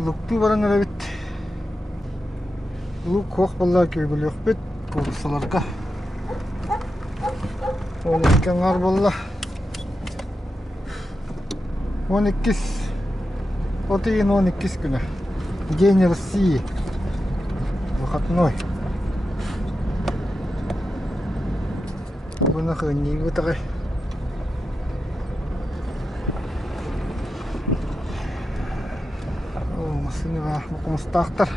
Лукты баран әрі бит. Лук хоқ болла көйгілі өқ бит. Көріксаларға. 12 аңар болла. 12. Отыйын 12 күні. День России. Выходной. Бұны қыны бұтығы. Машинаға мұқымыстақтар.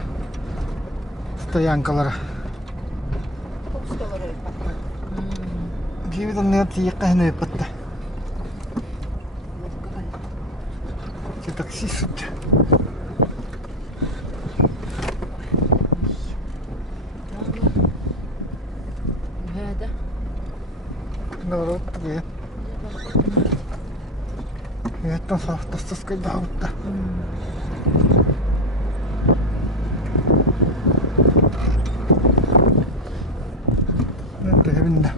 Стоянкалары. Кейбідің нәрті еққайны өпітті. Такси сүтті. Народ тебе. Это автостоской даута. Это видно.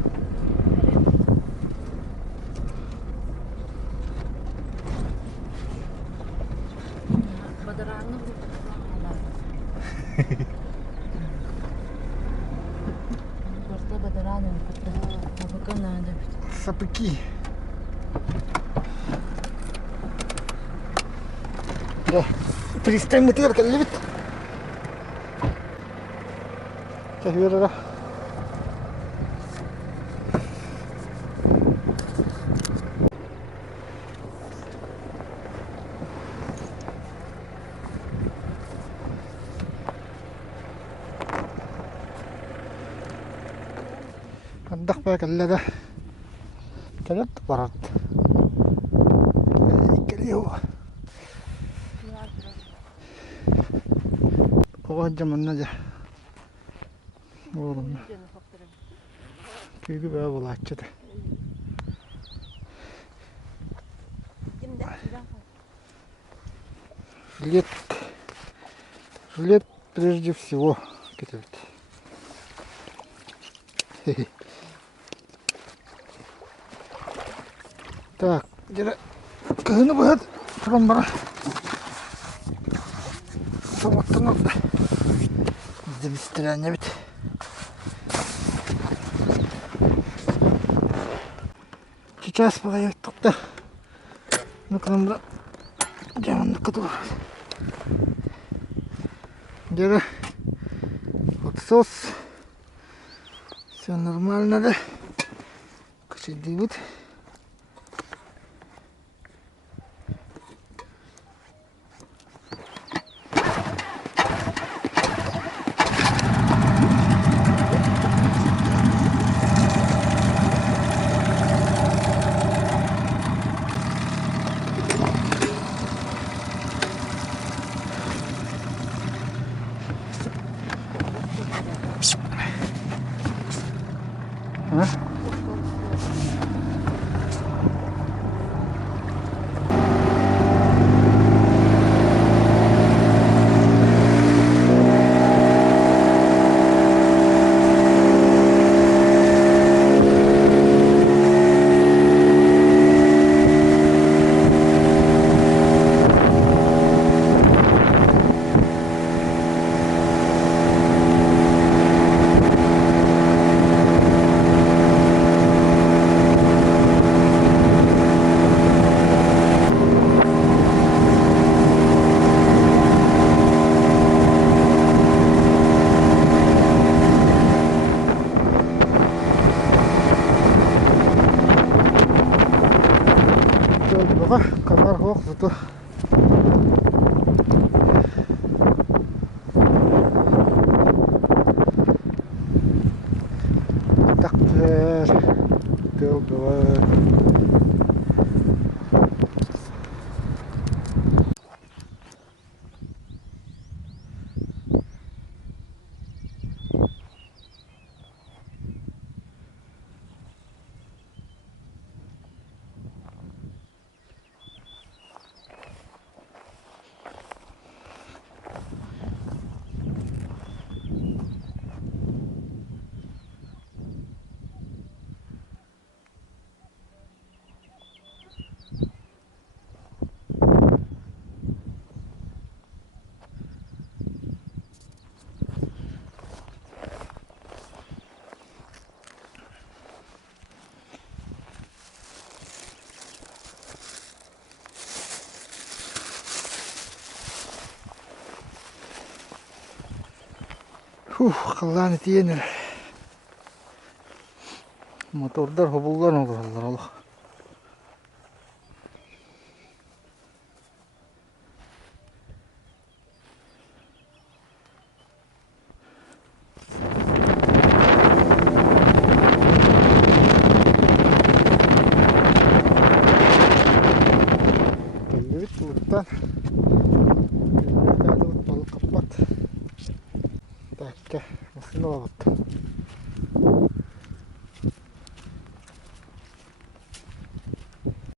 Сапыки. Да, перестань мотивировать, любит. Так, верно. Отдохнуть, когда كانت برد اليوم وهجم النجح والله كيف بقى والله كده лет прежде всего кидают. Так, где-то кого будет тромбара. Вот надо. Здесь стреляние ведь. Сейчас подает тут-то. Ну-ка нам где он на коту. Где-то вот сос. Все нормально, да? Кушать дивит. Камар хоқ зато. Так, добывает. Қалланы тиенер. Motorlar hobulgan olur Allah Allah. Evet, buluttan